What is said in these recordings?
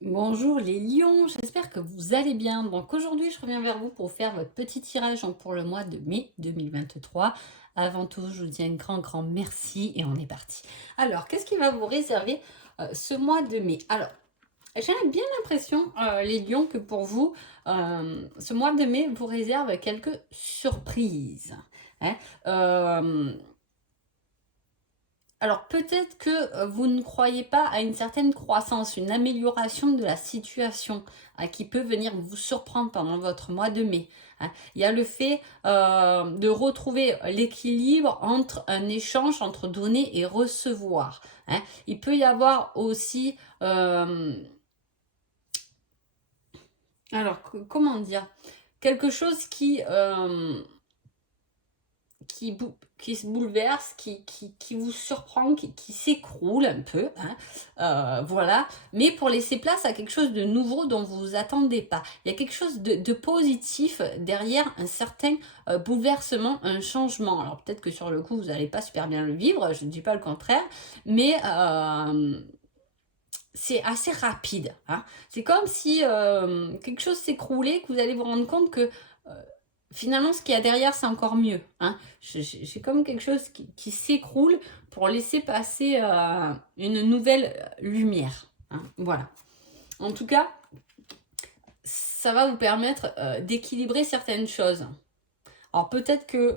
Bonjour les lions, j'espère que vous allez bien. Donc aujourd'hui, je reviens vers vous pour faire votre petit tirage pour le mois de mai 2023. Avant tout, je vous dis un grand merci et on est parti. Alors, qu'est-ce qui va vous réserver ce mois de mai? Alors, j'ai bien l'impression, les lions, que pour vous, ce mois de mai vous réserve quelques surprises, hein. Euh, alors peut-être que vous ne croyez pas à une certaine croissance, une amélioration de la situation qui peut venir vous surprendre pendant votre mois de mai, hein. Il y a le fait de retrouver l'équilibre entre un échange entre donner et recevoir, hein. Il peut y avoir aussi, alors comment dire, quelque chose qui se bouleverse, qui vous surprend, qui s'écroule un peu, hein, voilà, mais pour laisser place à quelque chose de nouveau dont vous vous attendez pas. Il y a quelque chose de positif derrière un certain bouleversement, un changement. Alors peut-être que sur le coup, vous n'allez pas super bien le vivre, je ne dis pas le contraire, mais c'est assez rapide, hein. C'est comme si quelque chose s'écroulait, que vous allez vous rendre compte que finalement, ce qu'il y a derrière, c'est encore mieux, hein. J'ai comme quelque chose qui s'écroule pour laisser passer une nouvelle lumière, hein. Voilà. En tout cas, ça va vous permettre d'équilibrer certaines choses. Alors peut-être que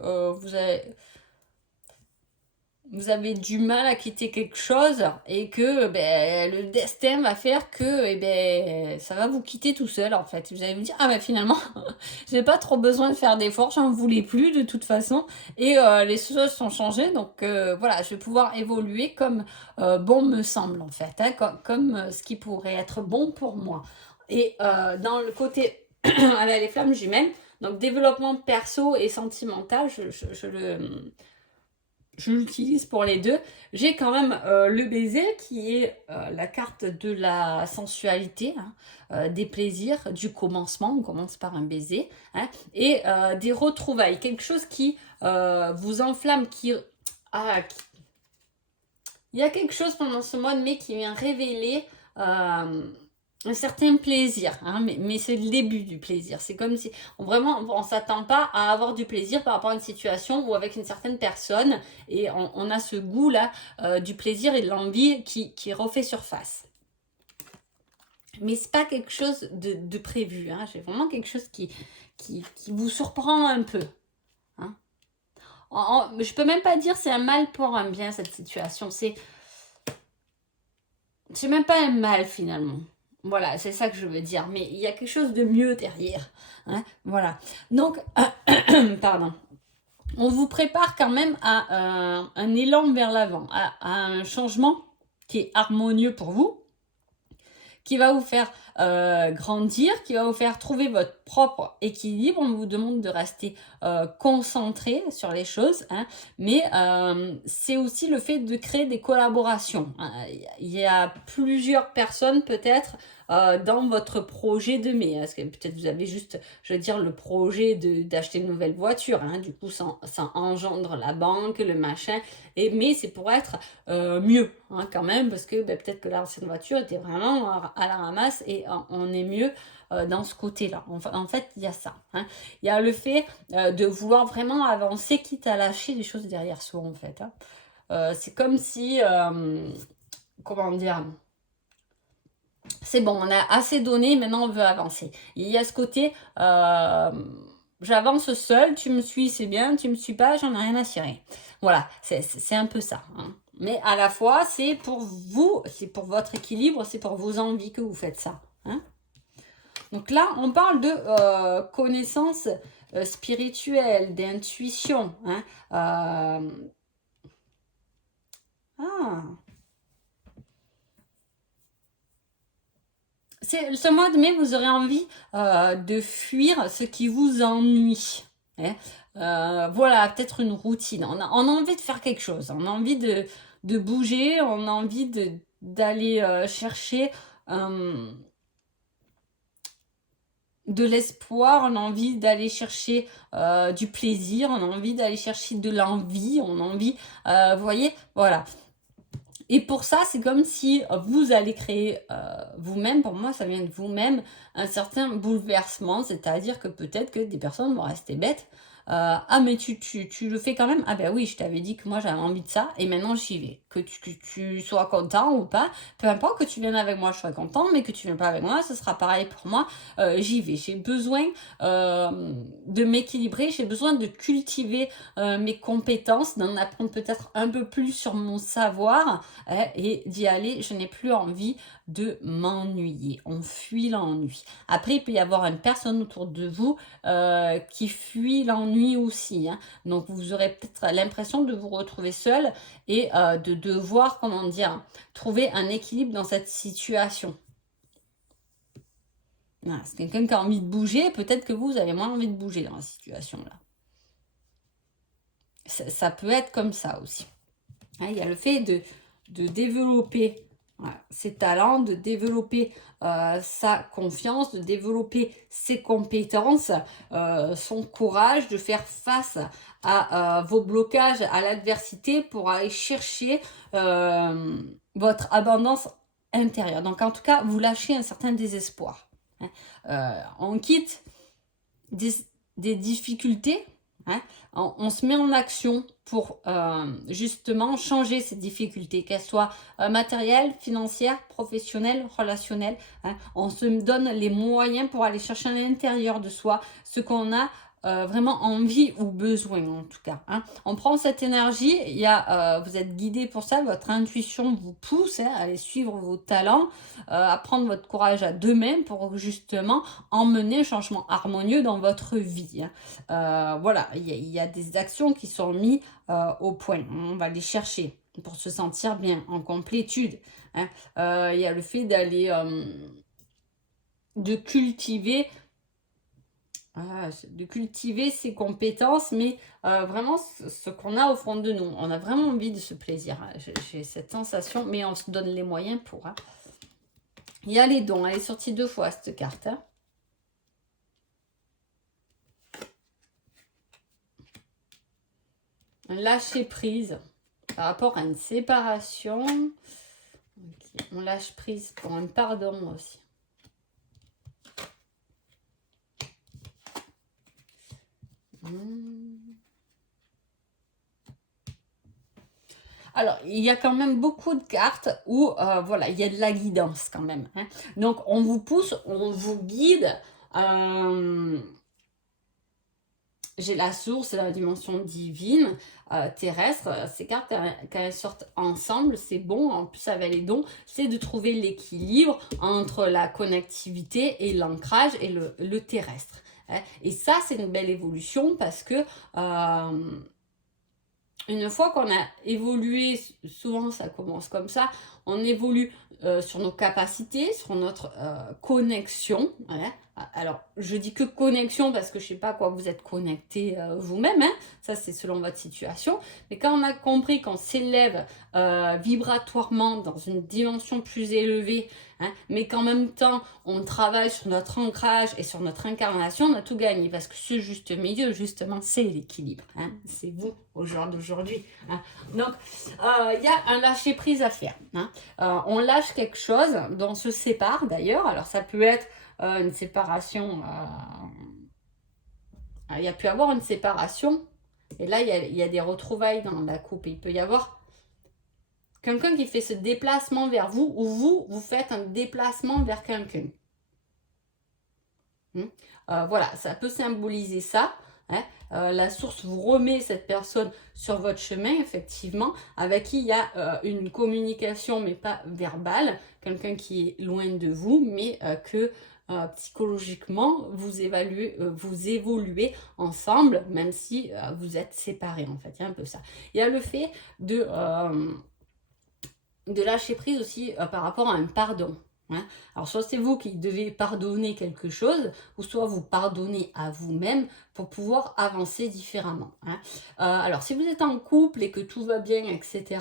vous avez du mal à quitter quelque chose et que le destin va faire que ça va vous quitter tout seul en fait. Vous allez vous dire, ah ben finalement, j'ai pas trop besoin de faire d'efforts, j'en voulais plus de toute façon et les choses sont changées donc voilà, je vais pouvoir évoluer comme bon me semble en fait, hein, comme ce qui pourrait être bon pour moi. Et dans le côté les flammes jumelles, donc développement perso et sentimental, je l'utilise pour les deux. J'ai quand même le baiser qui est la carte de la sensualité, hein, des plaisirs, du commencement. On commence par un baiser, hein, et des retrouvailles. Quelque chose qui vous enflamme, il y a quelque chose pendant ce mois de mai qui vient révéler un certain plaisir, hein, mais c'est le début du plaisir. C'est comme si on s'attend pas à avoir du plaisir par rapport à une situation ou avec une certaine personne et on a ce goût-là du plaisir et de l'envie qui refait surface. Mais c'est pas quelque chose de prévu, hein. J'ai vraiment quelque chose qui vous surprend un peu, hein. Je peux même pas dire c'est un mal pour un bien cette situation. C'est même pas un mal finalement. Voilà, c'est ça que je veux dire. Mais il y a quelque chose de mieux derrière, hein. Voilà. Donc, pardon. On vous prépare quand même à un élan vers l'avant, à un changement qui est harmonieux pour vous, qui va vous faire grandir, qui va vous faire trouver votre propre équilibre. On vous demande de rester concentré sur les choses, hein, mais c'est aussi le fait de créer des collaborations, hein. Il y a plusieurs personnes peut-être dans votre projet de mai. Parce que peut-être vous avez juste, je veux dire, le projet d'acheter une nouvelle voiture, hein. Du coup, ça engendre la banque, le machin. Mais c'est pour être mieux, hein, quand même, parce que peut-être que l'ancienne voiture était vraiment à la ramasse et on est mieux dans ce côté-là. En fait, il y a ça, hein. Il y a le fait de vouloir vraiment avancer, quitte à lâcher des choses derrière soi, en fait, hein. C'est comme si, comment dire, c'est bon, on a assez donné, maintenant on veut avancer. Il y a ce côté, j'avance seul, tu me suis, c'est bien, tu me suis pas, j'en ai rien à cirer. Voilà, c'est un peu ça, hein. Mais à la fois, c'est pour vous, c'est pour votre équilibre, c'est pour vos envies que vous faites ça, hein. Donc là, on parle de connaissances spirituelles, d'intuition, hein. Ah, ce mois de mai, vous aurez envie de fuir ce qui vous ennuie, hein. Voilà, peut-être une routine. On a envie de faire quelque chose. On a envie de bouger. On a envie d'aller chercher de l'espoir. On a envie d'aller chercher du plaisir. On a envie d'aller chercher de l'envie. On a envie, vous voyez, voilà. Et pour ça, c'est comme si vous allez créer vous-même, pour moi ça vient de vous-même, un certain bouleversement, c'est-à-dire que peut-être que des personnes vont rester bêtes. Ah mais tu le fais quand même? Ah ben oui, je t'avais dit que moi j'avais envie de ça et maintenant j'y vais. Que tu sois content ou pas, peu importe que tu viennes avec moi, je serai content, mais que tu viennes pas avec moi, ce sera pareil pour moi, j'y vais. J'ai besoin de m'équilibrer, j'ai besoin de cultiver mes compétences, d'en apprendre peut-être un peu plus sur mon savoir et d'y aller. Je n'ai plus envie de m'ennuyer. On fuit l'ennui. Après, il peut y avoir une personne autour de vous qui fuit l'ennui aussi, hein. Donc, vous aurez peut-être l'impression de vous retrouver seul et de devoir, comment dire, trouver un équilibre dans cette situation. Voilà, c'est quelqu'un qui a envie de bouger, peut-être que vous avez moins envie de bouger dans la situation là. Ça peut être comme ça aussi. Hein, il y a le fait de développer ses talents, de développer sa confiance, de développer ses compétences, son courage, de faire face à vos blocages, à l'adversité pour aller chercher votre abondance intérieure. Donc en tout cas, vous lâchez un certain désespoir. Hein. On quitte des difficultés. Hein, on se met en action pour justement changer ces difficultés, qu'elles soient matérielles, financières, professionnelles, relationnelles. Hein. On se donne les moyens pour aller chercher à l'intérieur de soi ce qu'on a vraiment envie ou besoin en tout cas. Hein. On prend cette énergie, vous êtes guidé pour ça, votre intuition vous pousse à aller suivre vos talents, à prendre votre courage à deux mains pour justement emmener un changement harmonieux dans votre vie. Hein. Voilà, il y a des actions qui sont mises au point. On va les chercher pour se sentir bien, en complétude. Hein. Il y a le fait d'aller de cultiver ses compétences, mais vraiment ce qu'on a au fond de nous. On a vraiment envie de ce plaisir. Hein. J'ai cette sensation, mais on se donne les moyens pour. Hein. Il y a les dons. Elle est sortie 2 fois, cette carte. Hein. Lâcher prise par rapport à une séparation. Okay. On lâche prise pour un pardon aussi. Alors, il y a quand même beaucoup de cartes où, voilà, il y a de la guidance quand même. Hein. Donc, on vous pousse, on vous guide. J'ai la source, la dimension divine, terrestre. Ces cartes, quand elles sortent ensemble, c'est bon. En plus, avec les dons, c'est de trouver l'équilibre entre la connectivité et l'ancrage et le terrestre. Hein. Et ça, c'est une belle évolution parce que une fois qu'on a évolué, souvent ça commence comme ça, on évolue sur nos capacités, sur notre connexion. Hein. Alors, je dis que connexion parce que je ne sais pas à quoi vous êtes connecté vous-même, hein. Ça c'est selon votre situation. Mais quand on a compris qu'on s'élève vibratoirement dans une dimension plus élevée, hein, mais qu'en même temps on travaille sur notre ancrage et sur notre incarnation, on a tout gagné. Parce que ce juste milieu, justement, c'est l'équilibre. Hein. C'est vous au jour d'aujourd'hui. Hein. Donc, il y a un lâcher-prise à faire. Hein. On lâche quelque chose dont on se sépare d'ailleurs. Alors, ça peut être une séparation. Il y a pu avoir une séparation. Et là, il y a des retrouvailles dans la coupe. Il peut y avoir quelqu'un qui fait ce déplacement vers vous ou vous faites un déplacement vers quelqu'un. Voilà, ça peut symboliser ça. Hein. La source vous remet cette personne sur votre chemin, effectivement, avec qui il y a une communication, mais pas verbale, quelqu'un qui est loin de vous, mais que psychologiquement, vous évoluez ensemble, même si vous êtes séparés, en fait. Il y a un peu ça. Il y a le fait de lâcher prise aussi par rapport à un pardon. Hein. Alors, soit c'est vous qui devez pardonner quelque chose, ou soit vous pardonnez à vous-même pour pouvoir avancer différemment. Hein. Alors, si vous êtes en couple et que tout va bien, etc.,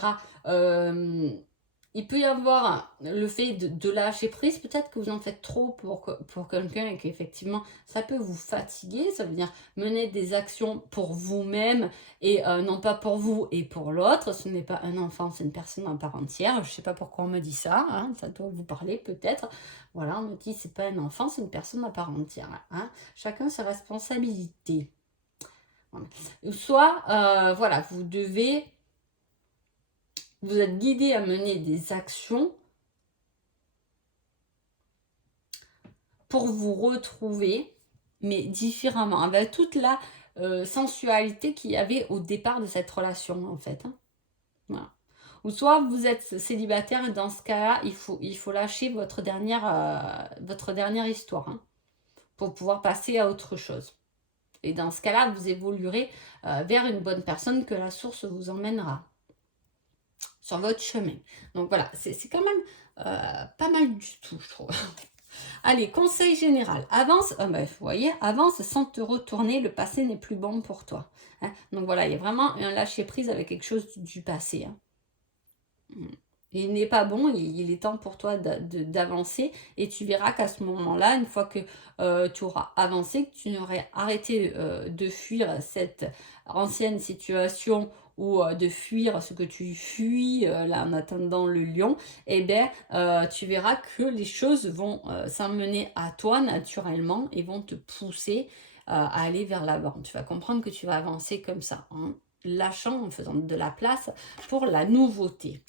il peut y avoir le fait de lâcher prise, peut-être que vous en faites trop pour quelqu'un et qu'effectivement ça peut vous fatiguer, ça veut dire mener des actions pour vous-même et non pas pour vous et pour l'autre, ce n'est pas un enfant, c'est une personne en part entière, je ne sais pas pourquoi on me dit ça, hein, ça doit vous parler peut-être, voilà, on me dit c'est pas un enfant, c'est une personne à part entière, hein, chacun ses responsabilités. Voilà. Soit, voilà, vous êtes guidé à mener des actions pour vous retrouver, mais différemment, avec toute la sensualité qu'il y avait au départ de cette relation, en fait. Hein. Voilà. Ou soit vous êtes célibataire et dans ce cas-là, il faut lâcher votre dernière histoire hein, pour pouvoir passer à autre chose. Et dans ce cas-là, vous évoluerez vers une bonne personne que la source vous emmènera sur votre chemin. Donc voilà, c'est quand même pas mal du tout, je trouve. Allez, conseil général. Avance, vous voyez, avance sans te retourner, le passé n'est plus bon pour toi. Hein. Donc voilà, il y a vraiment un lâcher-prise avec quelque chose du passé. Hein. Il n'est pas bon, il est temps pour toi d'avancer et tu verras qu'à ce moment-là, une fois que tu auras avancé, que tu n'aurais arrêté de fuir cette ancienne situation ou de fuir ce que tu fuis là en attendant le lion, eh bien tu verras que les choses vont s'emmener à toi naturellement et vont te pousser à aller vers l'avant. Tu vas comprendre que tu vas avancer comme ça, en lâchant, en faisant de la place pour la nouveauté.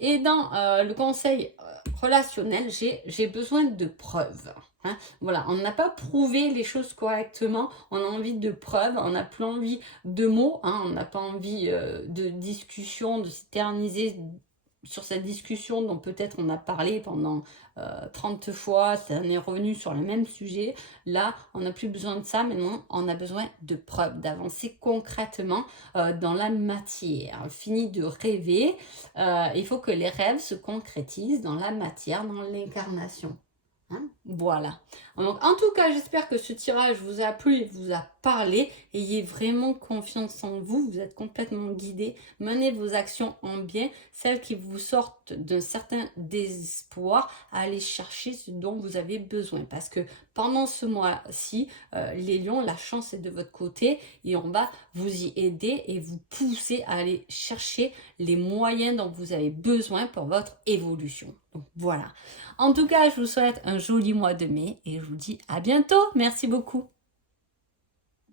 Et dans le conseil relationnel, j'ai besoin de preuves. Hein. Voilà, on n'a pas prouvé les choses correctement, on a envie de preuves, on n'a plus envie de mots, hein, on n'a pas envie de discussion, de s'éterniser sur cette discussion dont peut-être on a parlé pendant 30 fois, ça en est revenu sur le même sujet. Là, on n'a plus besoin de ça, maintenant on a besoin de preuves, d'avancer concrètement dans la matière. Fini de rêver, il faut que les rêves se concrétisent dans la matière, dans l'incarnation. Hein, voilà. Donc, en tout cas, j'espère que ce tirage vous a plu et vous a parlé. Ayez vraiment confiance en vous. Vous êtes complètement guidé. Menez vos actions en bien, celles qui vous sortent d'un certain désespoir, à aller chercher ce dont vous avez besoin. Parce que pendant ce mois-ci, les lions, la chance est de votre côté et on va vous y aider et vous pousser à aller chercher les moyens dont vous avez besoin pour votre évolution. Donc voilà. En tout cas, je vous souhaite un joli mois de mai et je vous dis à bientôt. Merci beaucoup.